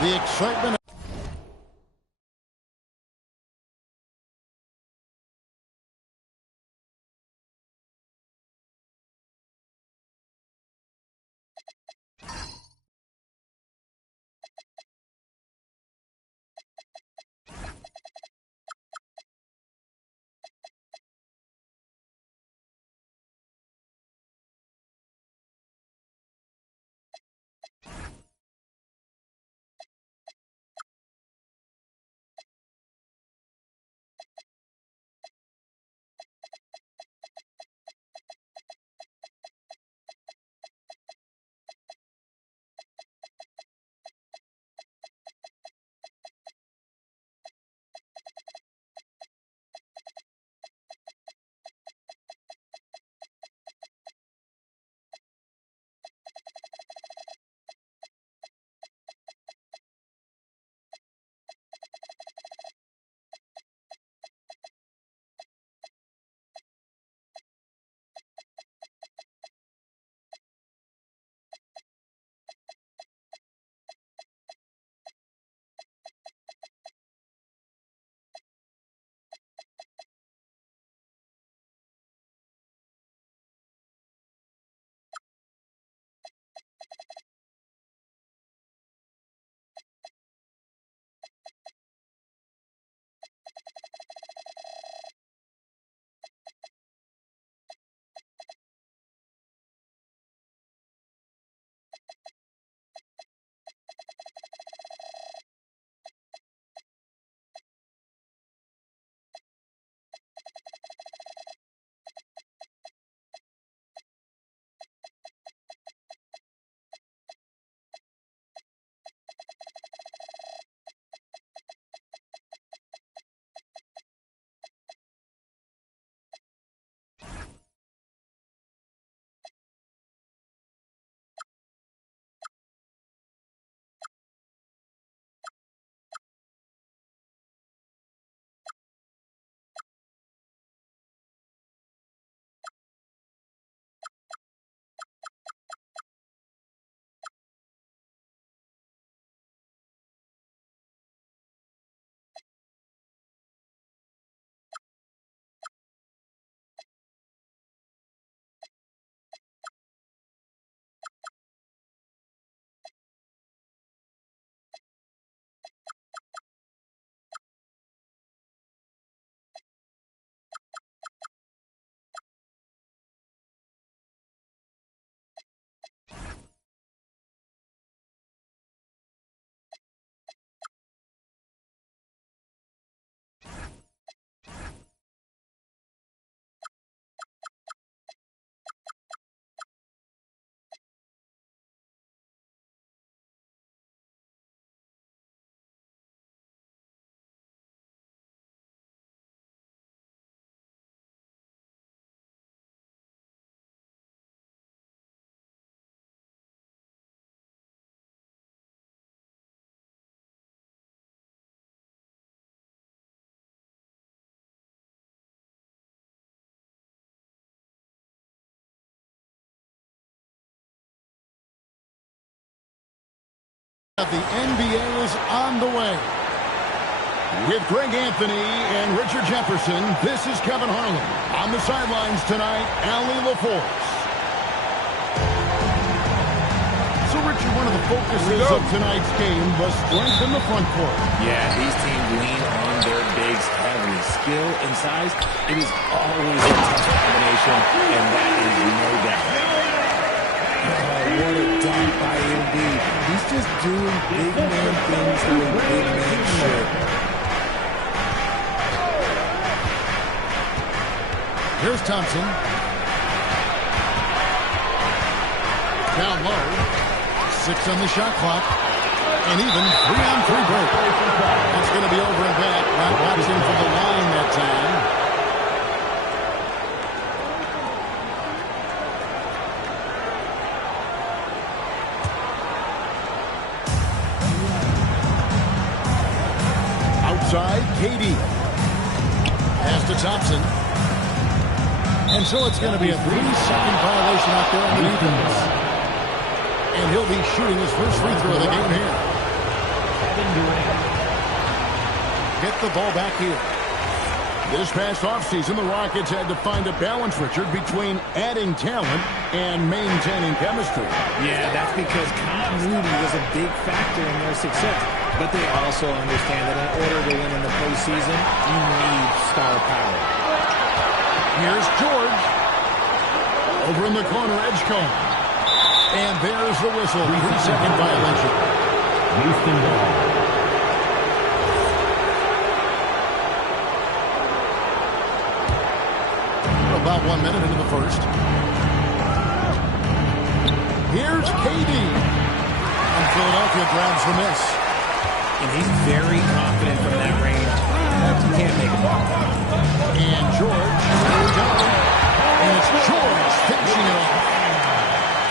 The excitement. The NBA is on the way. With Greg Anthony and Richard Jefferson, this is Kevin Harlan. On the sidelines tonight, Allie LaForce. So, Richard, one of the focuses of tonight's game was strength in the front court. Yeah, these teams lean on their bigs heavily. Skill and size, it is always a tough combination, and that is no doubt. What a dunk by MD. He's just doing big man things the way big men should. Here's Thompson. Down low. 6 on the shot clock. And even 3-on-3 break. That's going to be over and back. Not watching for the line that time. Outside, KD. Pass to Thompson. And so it's going to be a 3-second violation out there on the defense. And he'll be shooting his first free throw of the game here. Get the ball back here. This past offseason, the Rockets had to find a balance, Richard, between adding talent and maintaining chemistry. Yeah, that's because continuity was a big factor in their success. But they also understand that in order to win in the postseason, you need star power. Here's George. Over in the corner, Edgecombe. And there's the whistle. 3-second violation. Houston ball. About 1 minute into the first. Here's KD. And Philadelphia grabs the miss. And he's very confident from that range. You can't make it. And George. And it's George finishing it off.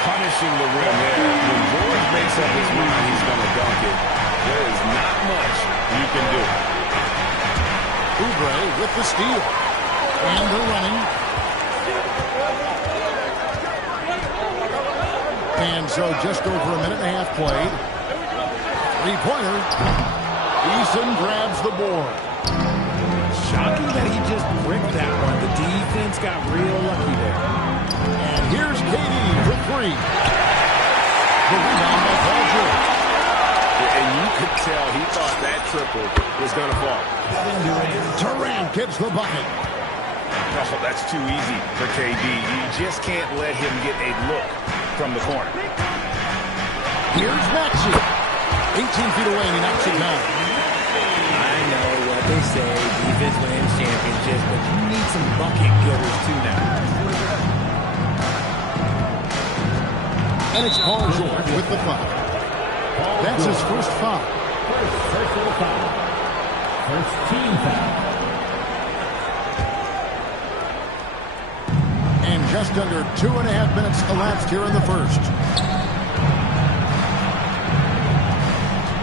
Punishing the rim there. When George makes up his mind he's going to dunk it, there is not much you can do. Oubre with the steal. And they're running. And so just over a minute and a half played. Three-pointer. Eason grabs the board. Shocking that he just bricked that one. The defense got real lucky there. And here's KD for three. The rebound by Paul George. And you could tell he thought that triple was going to fall. Durant gets the bucket. Oh, that's too easy for KD. You just can't let him get a look from the corner. Here's Maxey. 18 feet away, and he knocks it down. I know what they say, defense wins championships, but you need some bucket getters too now. And it's Paul George with the foul. That's his first foul. First personal foul. First team foul. And just under 2.5 minutes elapsed here in the first.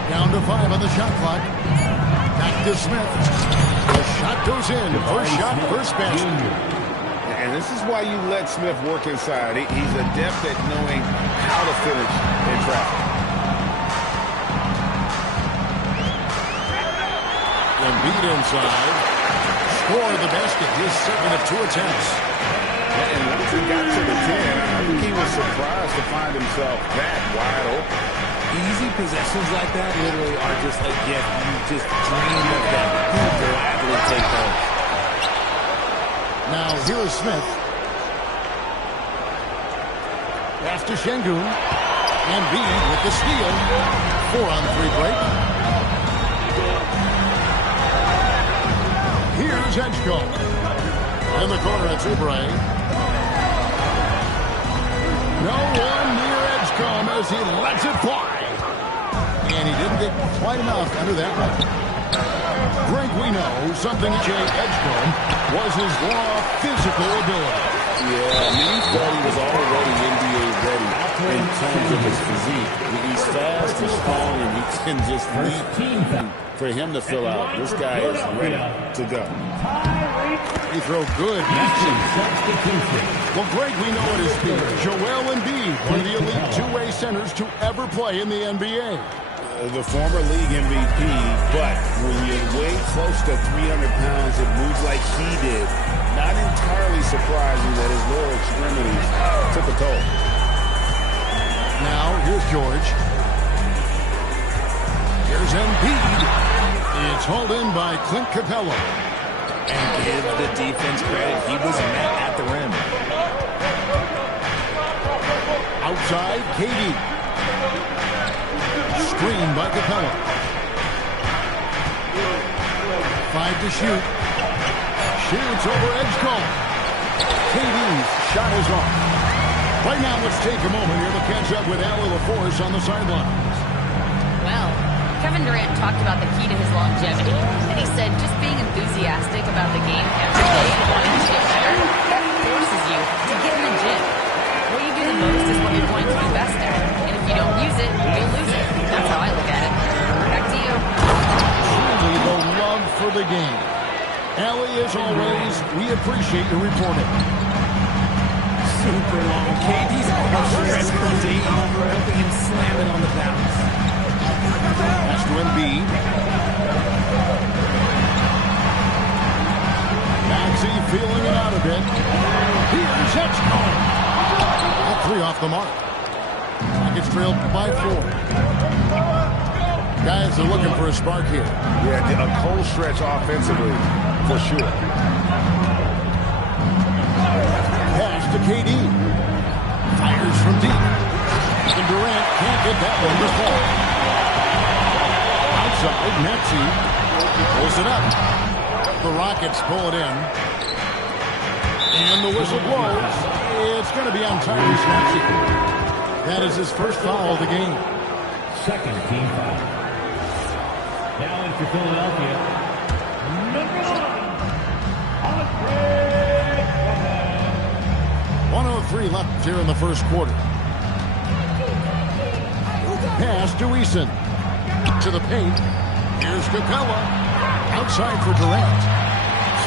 Down to 5 on the shot clock. Back to Smith. The shot goes in. First shot, first basket. And this is why you let Smith work inside. He's adept at knowing how to finish in traffic. Embiid inside. Score the basket. His second of 2 attempts. And once he got to the 10, I think he was surprised to find himself that wide open. Easy possessions like that literally are just a gift. You just dream of them. You gladly take those. Now here is Smith. Pass to Şengün. Embiid with the steal. 4-on-3 break. Here's Edgecombe. In the corner, it's Oubre. No one near Edgecombe as he lets it fly. And he didn't get quite enough under that one. Greg, we know something Jay Edgecombe was his raw physical ability. Yeah, I mean, he thought he was already NBA ready in terms of his physique. He's fast, he's strong, and he can just leap. For him to fill out, this guy is ready to go. He throw good. Well, Greg, we know it is speed. Joel Embiid, one of the elite two-way centers to ever play in the NBA. The former league MVP, but when you weigh close to 300 pounds and move like he did, not entirely surprising that his lower extremities took a toll. Now, here's George. Here's Embiid. It's hauled in by Clint Capella. And give the defense credit. He was met at the rim. Outside, KD. Screen by Capella. 5 to shoot. Shoots over Edgecombe. KD's shot is off. Right now, let's take a moment here to catch up with Allie LaForce on the sidelines. Well, Kevin Durant talked about the key to his longevity, and he said just being enthusiastic about the game every day and wanting to get better, that forces you to get in the gym. What you do the most is what you're going to be best at, and if you don't use it, you'll lose it. That's how I look at it. Back to you. Truly the love for the game. Allie, as always, we appreciate your reporting. Super long. KD's arm stretched for days, helping him slam it on the bounce. Pass to Embiid. Maxey feeling it out a bit. Here's Edgecombe. That three off the mark. Rockets trailed by 4. Guys are looking for a spark here. Yeah, a cold stretch offensively, for sure. Pass to KD. Fires from deep. And Durant can't get that one to fall. Outside, Maxey pulls it up. The Rockets pull it in. And the whistle blows. It's going to be on Tyrese Maxey. That is his first foul of the game. Second team foul. Now in for Philadelphia, number 1, Andre 1:03 left here in the first quarter. Pass to Eason. To the paint. Here's Capella. Outside for Durant.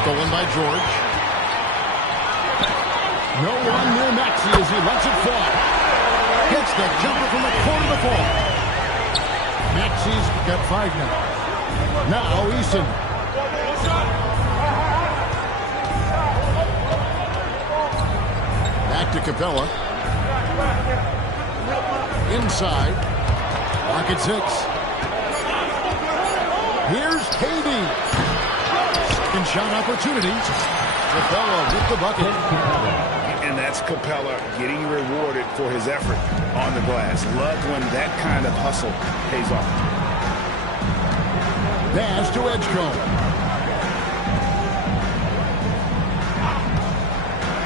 Stolen by George. No one near Maxey as he lets it fly. Hits the jumper from the corner to fall. Maxey's got 5 now. Now Eason. Back to Capella. Inside. Rocket 6. Here's KD. Second shot opportunity. Capella with the bucket. And that's Capella getting rewarded for his effort on the glass. Love when that kind of hustle pays off. Pass to Edgecombe.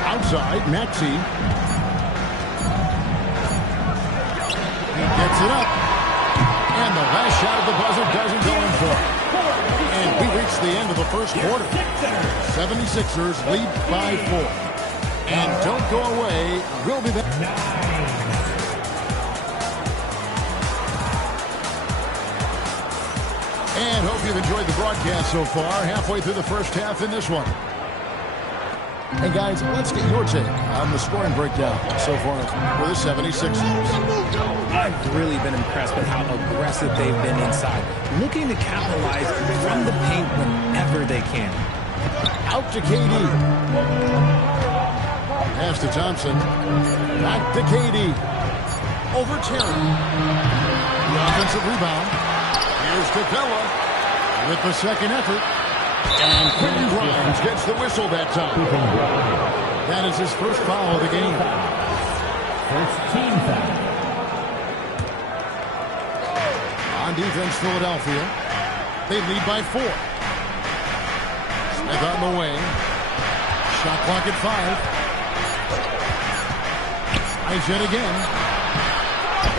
Outside, Maxey. He gets it up. And the last shot of the buzzer doesn't go in for it. And we reach the end of the first quarter. 76ers lead by 4. And don't go away. We'll be back. And hope you've enjoyed the broadcast so far. Halfway through the first half in this one. Hey guys, let's get your take on the scoring breakdown so far for the 76ers. I've really been impressed with how aggressive they've been inside, looking to capitalize from the paint whenever they can. Out to KD. Pass to Thompson. Back to KD. Over Terry. The offensive rebound. Here's Capella with the second effort. And Quentin Grimes gets the whistle that time. That is his first foul of the game. First team foul. On defense, Philadelphia. They lead by 4. Smith on the way. Shot clock at 5. Eyes yet again.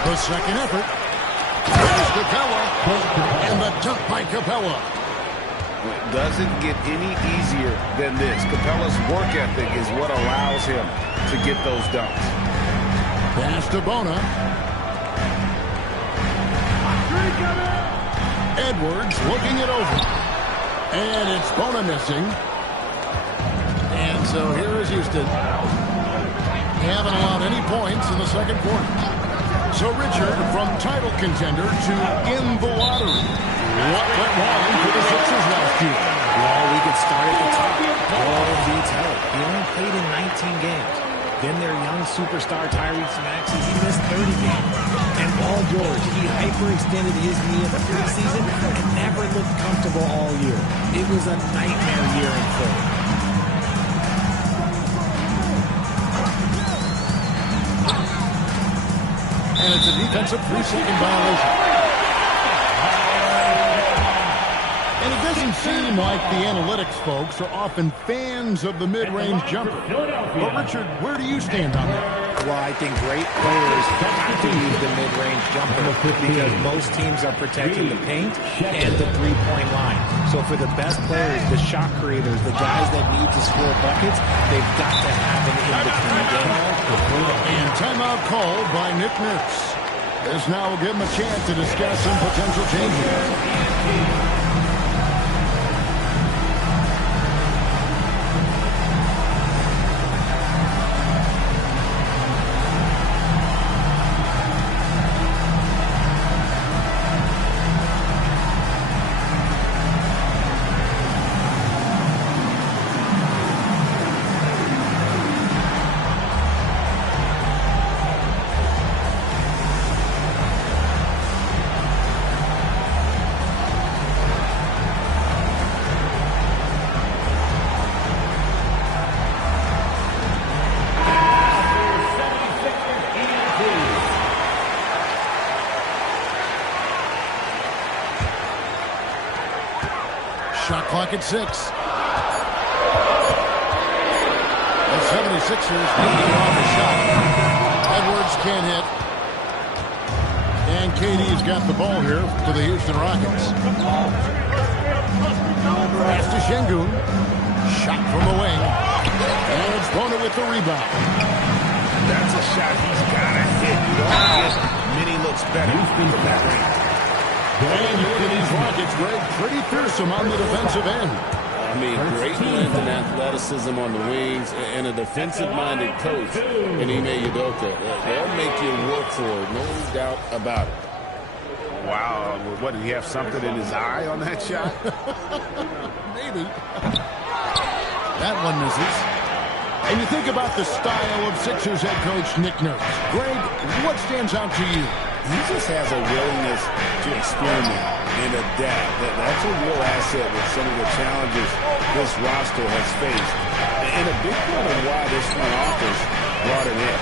The second effort. There's Capella. And the dunk by Capella. It doesn't get any easier than this. Capella's work ethic is what allows him to get those dunks. Pass to Bona. Edwards looking it over. And it's Bona missing. And so here is Houston. They haven't allowed any points in the second quarter. So Richard, from title contender to in the lottery. What went wrong for the Sixers last year? Well, we could start at the top. All detail. He only played in 19 games. Then their young superstar Tyrese Maxey, he missed 30 games. And Paul George, he hyperextended his knee in the preseason and never looked comfortable all year. It was a nightmare year in Philly. And it's a defensive 3-second violation. And it doesn't seem like the analytics folks are often fans of the mid-range jumper. But, Richard, where do you stand on that? Well, I think great players have to use the mid-range jumper because most teams are protecting the paint and the three-point line. So for the best players, the shot creators, the guys that need to score buckets, they've got to have an in-between game. And timeout called by Nick Nurse. This now will give him a chance to discuss some potential changes. second 6. The 76ers leading off a shot. Edwards can't hit. And KD's got the ball here for the Houston Rockets. Pass to Şengün. Shot from the wing. And it's Bona with the rebound. That's a shot he's got to hit. You don't get many looks better from that range. And these Rockets, Greg, pretty fearsome on the defensive end. I mean, great length and athleticism on the wings, and a defensive-minded coach in Ime Udoka. They'll make you work for it, no doubt about it. Wow, what, did he have something in his eye on that shot? Maybe. That one misses. And you think about the style of Sixers head coach Nick Nurse. Greg, what stands out to you? He just has a willingness to experiment and adapt. That's a real asset with some of the challenges this roster has faced. And a big part of why this front office brought it in.